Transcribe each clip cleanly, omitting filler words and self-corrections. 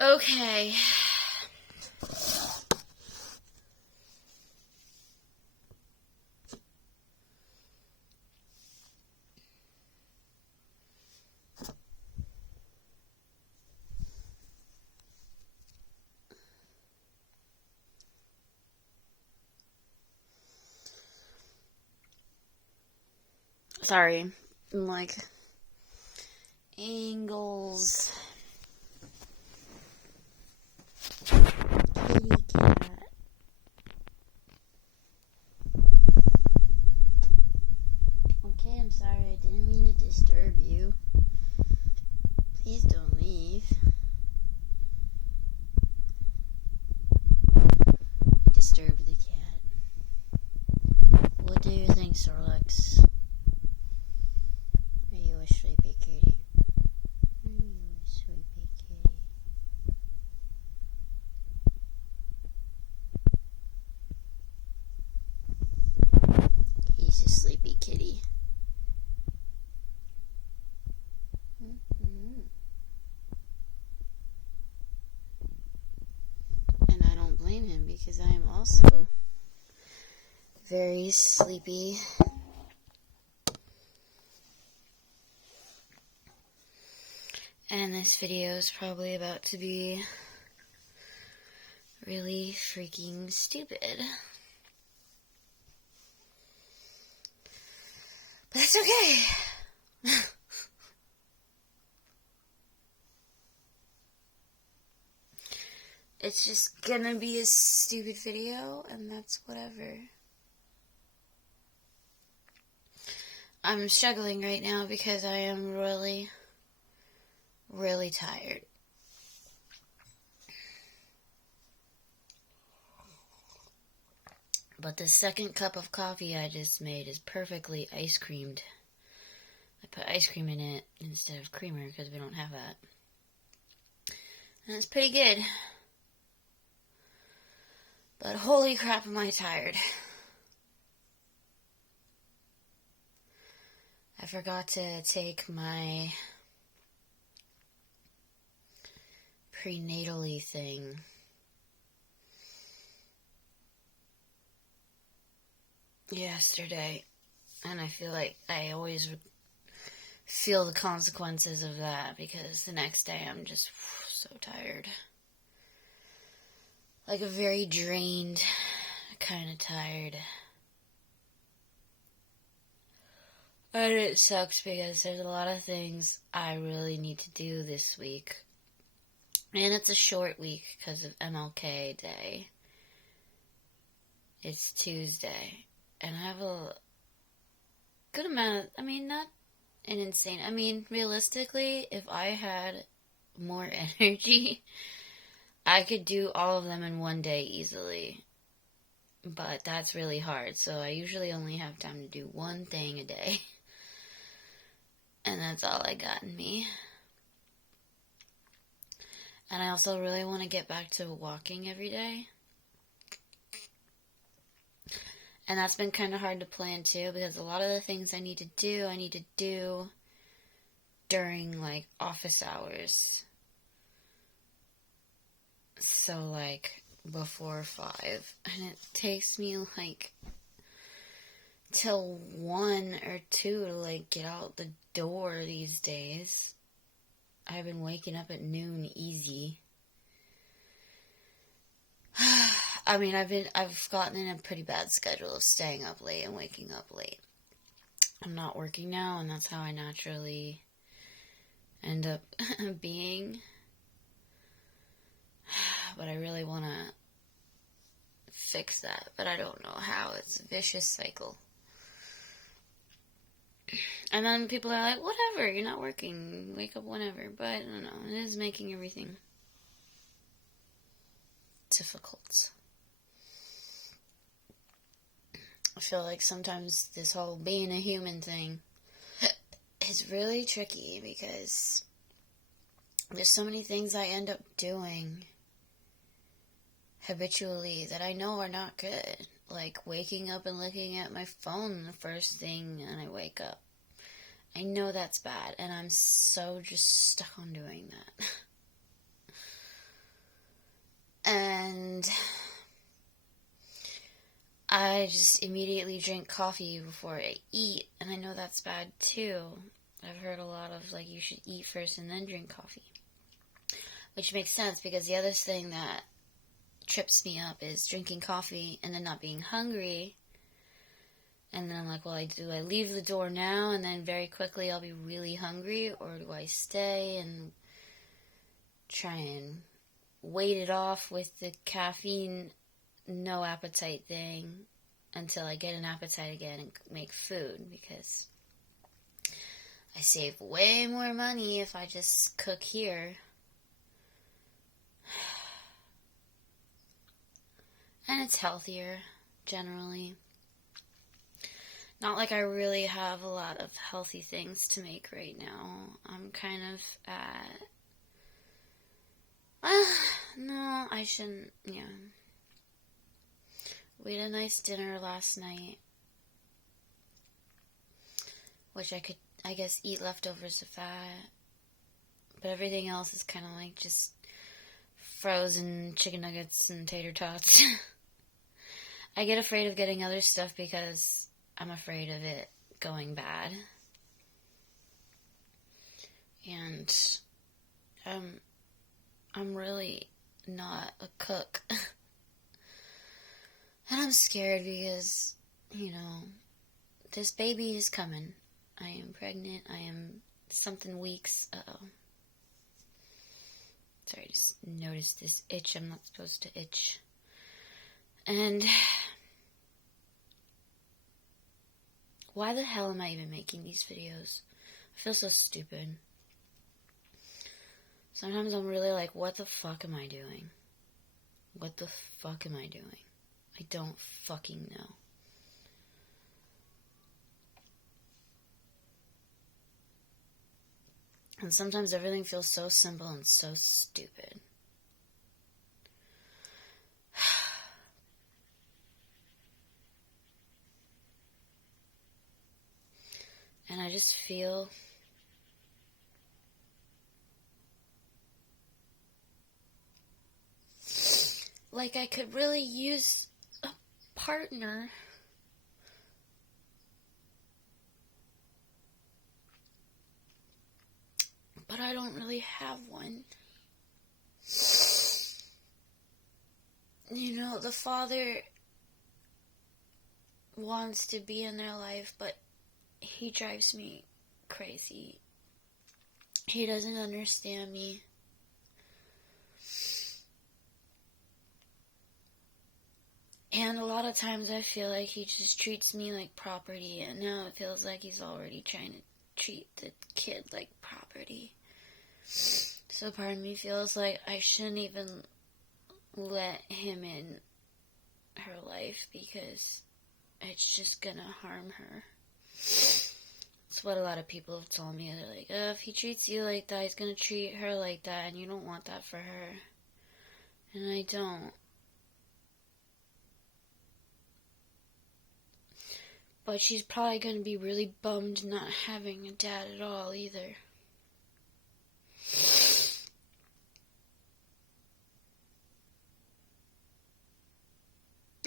Okay. Sorry. Like, angles. Kitty cat. Okay, I'm sorry. I didn't mean to disturb you. Please don't leave. I disturbed the cat. What do you think, Sorlex? Are you a sleepy kitty? Are you a sleepy kitty? He's a sleepy kitty. And I don't blame him because I am also very sleepy. And this video is probably about to be really freaking stupid. But that's okay. It's just gonna be a stupid video, and that's whatever. I'm struggling right now because I am really, really tired. But the second cup of coffee I just made is perfectly ice creamed. I put ice cream in it instead of creamer because we don't have that. And it's pretty good. But holy crap, am I tired. I forgot to take my prenatally thing. Yesterday. And I feel like I always feel the consequences of that because the next day I'm just so tired. Like a very drained, kind of tired. And it sucks because there's a lot of things I really need to do this week. And it's a short week because of MLK Day. It's Tuesday. And I have a good amount of, not an insane, realistically, if I had more energy, I could do all of them in one day easily. But that's really hard, so I usually only have time to do one thing a day. And that's all I got in me. And I also really want to get back to walking every day. And that's been kind of hard to plan too, because a lot of the things I need to do during, like, office hours. So, like, before 5. And it takes me, like, till 1 or 2 to, like, get out the door these days. I've been waking up at noon easy. I've gotten in a pretty bad schedule of staying up late and waking up late. I'm not working now, and that's how I naturally end up being. But I really want to fix that, but I don't know how. It's a vicious cycle. And then people are like, whatever, you're not working, wake up whenever. But I don't know, it is making everything difficult. I feel like sometimes this whole being a human thing is really tricky because there's so many things I end up doing habitually that I know are not good. Like waking up and looking at my phone the first thing when I wake up. I know that's bad, and I'm so just stuck on doing that. I just immediately drink coffee before I eat, and I know that's bad too. I've heard a lot of, like, you should eat first and then drink coffee. Which makes sense, because the other thing that trips me up is drinking coffee and then not being hungry. And then I'm like, well, do I leave the door now and then very quickly I'll be really hungry? Or do I stay and try and wait it off with the caffeine, no appetite thing until I get an appetite again and make food? Because I save way more money if I just cook here. And it's healthier, generally. Not like I really have a lot of healthy things to make right now. I'm kind of at... no, I shouldn't, yeah. We had a nice dinner last night. Which I could, I guess, eat leftovers of that. But everything else is kind of like just frozen chicken nuggets and tater tots. I get afraid of getting other stuff because I'm afraid of it going bad. And I'm really not a cook. And I'm scared because, you know, this baby is coming. I am pregnant. I am something weeks. Uh-oh. Sorry, I just noticed this itch. I'm not supposed to itch. And why the hell am I even making these videos? I feel so stupid. Sometimes I'm really like, what the fuck am I doing? What the fuck am I doing? I don't fucking know. And sometimes everything feels so simple and so stupid. And I just feel like I could really use a partner. But I don't really have one. You know, the father wants to be in their life, but he drives me crazy. He doesn't understand me. And a lot of times I feel like he just treats me like property, and now it feels like he's already trying to treat the kid like property. So part of me feels like I shouldn't even let him in her life because it's just gonna harm her. It's what a lot of people have told me. They're like, if he treats you like that, he's gonna treat her like that, and you don't want that for her. And I don't. But she's probably gonna be really bummed not having a dad at all either.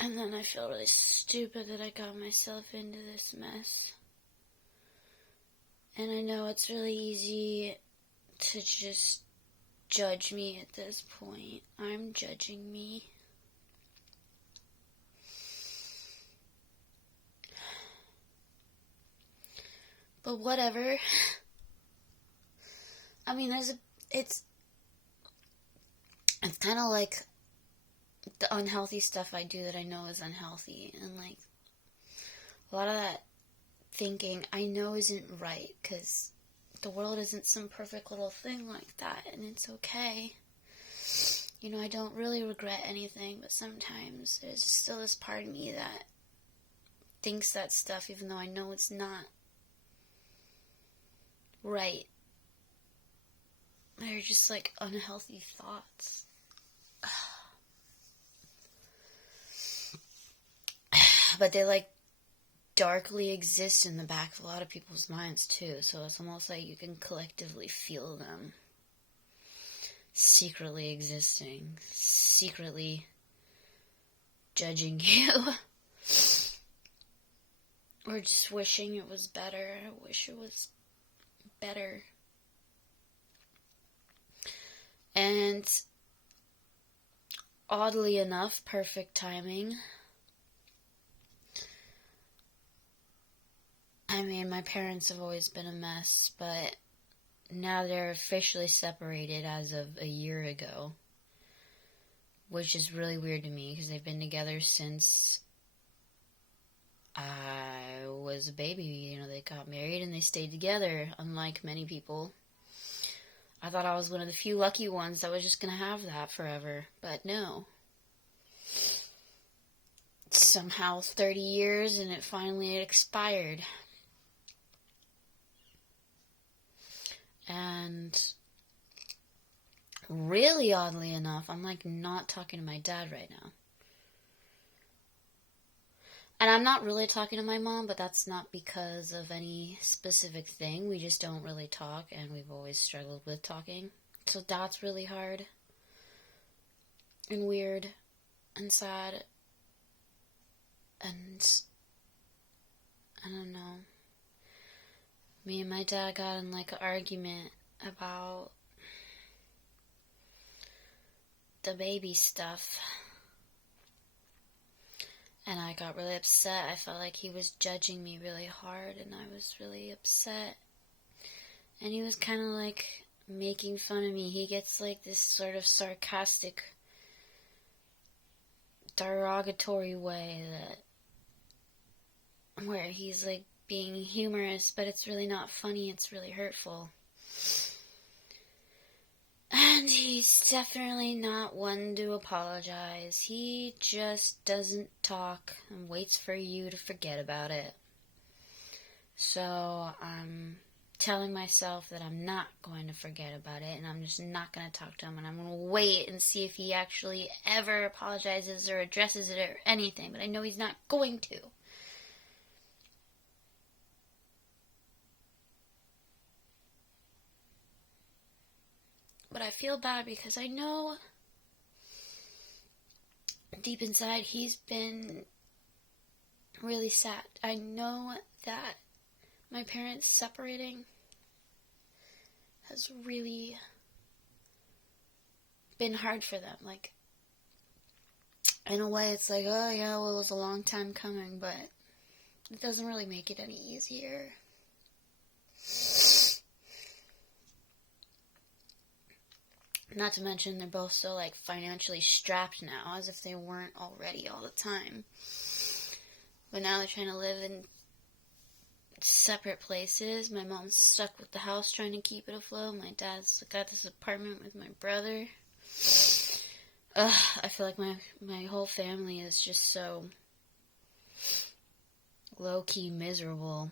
And then I feel really stupid that I got myself into this mess. And I know it's really easy to just judge me at this point. I'm judging me. But whatever. I mean, it's kind of like the unhealthy stuff I do that I know is unhealthy. And like, a lot of that thinking I know isn't right, because the world isn't some perfect little thing like that, and it's okay. You know, I don't really regret anything, but sometimes there's still this part of me that thinks that stuff, even though I know it's not right. They're just like unhealthy thoughts. But they like darkly exist in the back of a lot of people's minds too, so it's almost like you can collectively feel them secretly existing, secretly judging you. Or just wishing it was better. I wish it was better. And oddly enough, perfect timing. I mean, my parents have always been a mess, but now they're officially separated as of a year ago. Which is really weird to me because they've been together since I was a baby. You know, they got married and they stayed together, unlike many people. I thought I was one of the few lucky ones that was just going to have that forever, but no. Somehow 30 years and it finally expired. And really oddly enough, I'm like not talking to my dad right now. And I'm not really talking to my mom, but that's not because of any specific thing. We just don't really talk, and we've always struggled with talking. So that's really hard. And weird. And sad. And I don't know. Me and my dad got in like an argument about the baby stuff. And I got really upset. I felt like he was judging me really hard, and I was really upset. And he was kind of like making fun of me. He gets like this sort of sarcastic, derogatory way that where he's like being humorous, but it's really not funny. It's really hurtful. And he's definitely not one to apologize. He just doesn't talk and waits for you to forget about it. So I'm telling myself that I'm not going to forget about it, and I'm just not going to talk to him, and I'm going to wait and see if he actually ever apologizes or addresses it or anything, but I know he's not going to. But I feel bad because I know deep inside he's been really sad. I know that my parents separating has really been hard for them. Like, in a way it's like, oh yeah, well it was a long time coming, but it doesn't really make it any easier. Not to mention they're both so like financially strapped now, as if they weren't already all the time. But now they're trying to live in separate places. My mom's stuck with the house trying to keep it afloat. My dad's got this apartment with my brother. I feel like my whole family is just so low-key miserable.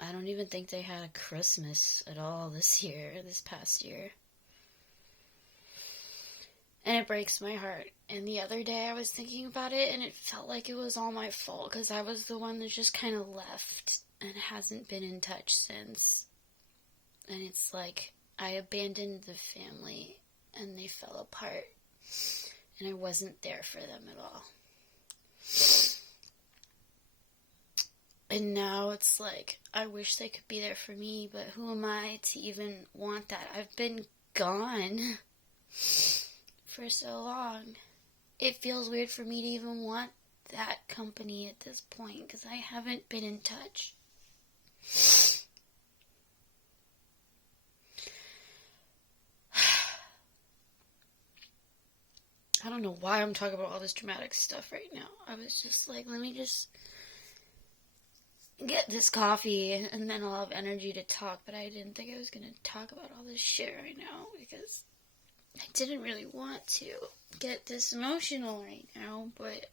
I don't even think they had a Christmas at all this past year. And it breaks my heart. And the other day I was thinking about it, and it felt like it was all my fault, because I was the one that just kind of left and hasn't been in touch since. And it's like I abandoned the family, and they fell apart, and I wasn't there for them at all. And now it's like, I wish they could be there for me, but who am I to even want that? I've been gone for so long. It feels weird for me to even want that company at this point, because I haven't been in touch. I don't know why I'm talking about all this dramatic stuff right now. I was just like, let me just get this coffee and then I'll have energy to talk, but I didn't think I was going to talk about all this shit right now, because I didn't really want to get this emotional right now, but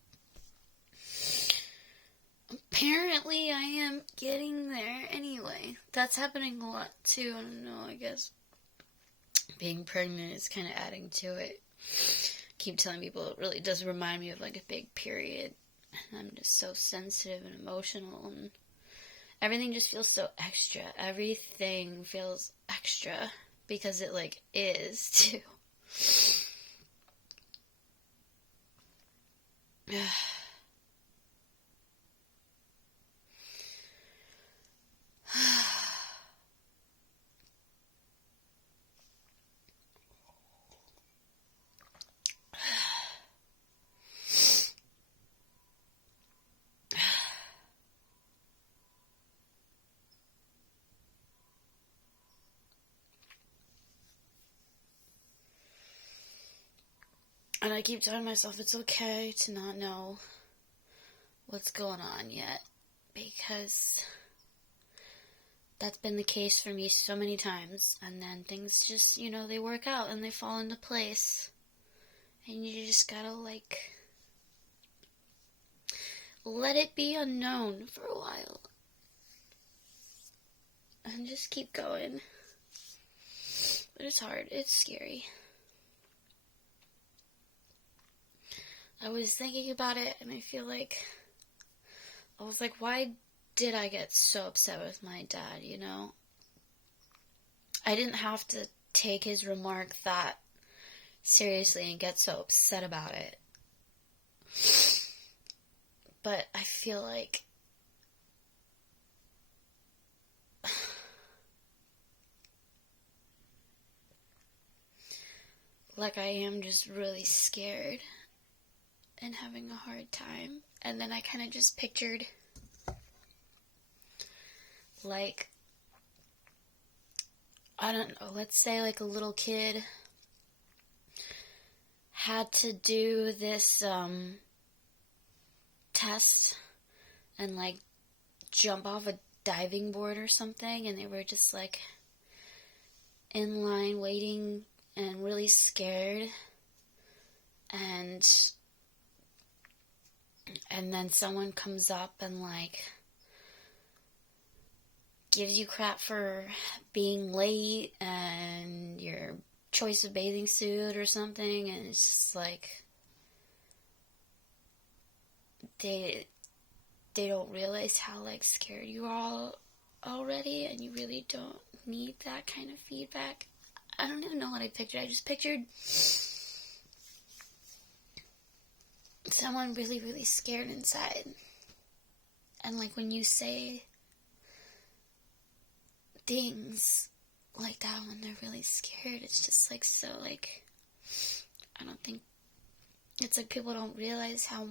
apparently I am getting there anyway. That's happening a lot too. I don't know, I guess being pregnant is kind of adding to it. I keep telling people it really does remind me of like a big period. I'm just so sensitive and emotional, and everything just feels so extra. Everything feels extra because it like is too. And I keep telling myself it's okay to not know what's going on yet, because that's been the case for me so many times, and then things just, they work out and they fall into place, and you just gotta, let it be unknown for a while, and just keep going. But it's hard, it's scary. I was thinking about it, and I feel like, I was like, why did I get so upset with my dad, I didn't have to take his remark that seriously and get so upset about it. But I feel like I am just really scared and having a hard time. And then I kind of just pictured, I don't know, let's say a little kid had to do this test and jump off a diving board or something, and they were just in line waiting and really scared, and then someone comes up and gives you crap for being late and your choice of bathing suit or something, and it's just they don't realize how scared you are already, and you really don't need that kind of feedback. I don't even know what I pictured. I just pictured someone really, really scared inside. And when you say things like that when they're really scared, it's just so I don't think, it's people don't realize how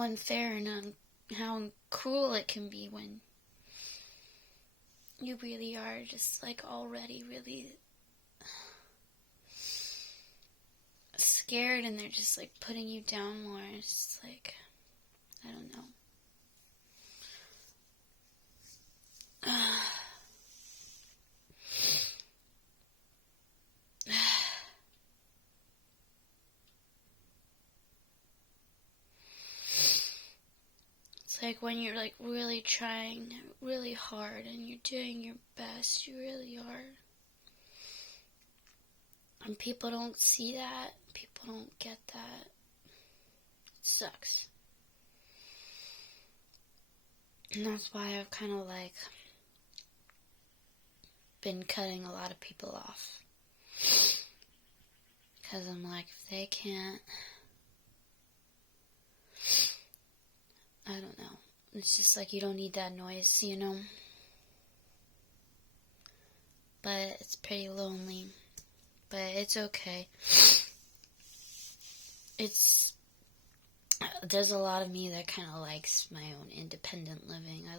unfair and how cruel it can be when you really are just already really scared, and they're just putting you down more. It's just I don't know. It's when you're really trying really hard and you're doing your best, you really are. And people don't see that, people don't get that. It sucks. And that's why I've kind of been cutting a lot of people off. Because I'm if they can't, I don't know. It's just you don't need that noise, But it's pretty lonely. But it's okay. There's a lot of me that kind of likes my own independent living. I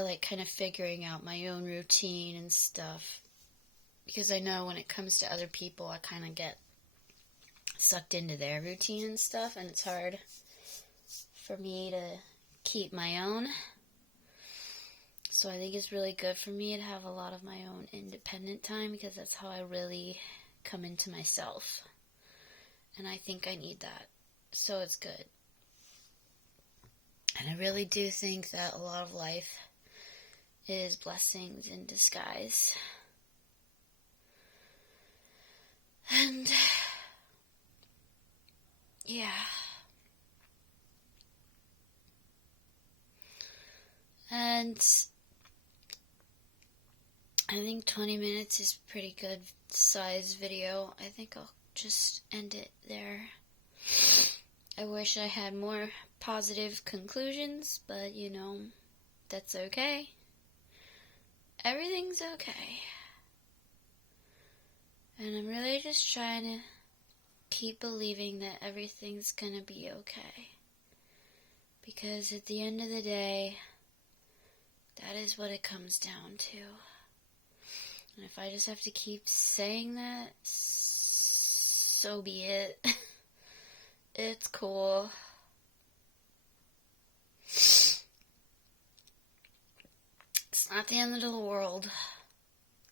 like kind of figuring out my own routine and stuff. Because I know when it comes to other people, I kind of get sucked into their routine and stuff, and it's hard for me to keep my own. So I think it's really good for me to have a lot of my own independent time, because that's how I really come into myself. And I think I need that. So it's good. And I really do think that a lot of life is blessings in disguise. And yeah. And I think 20 minutes is pretty good size video. I think I'll just end it there. I wish I had more positive conclusions, but that's okay. Everything's okay. And I'm really just trying to keep believing that everything's gonna be okay. Because at the end of the day, that is what it comes down to. And if I just have to keep saying that, so be it. It's cool. It's not the end of the world.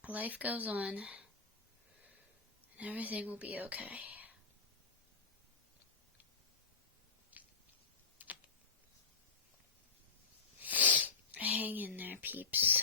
Life goes on. And everything will be okay. Hang in there, peeps.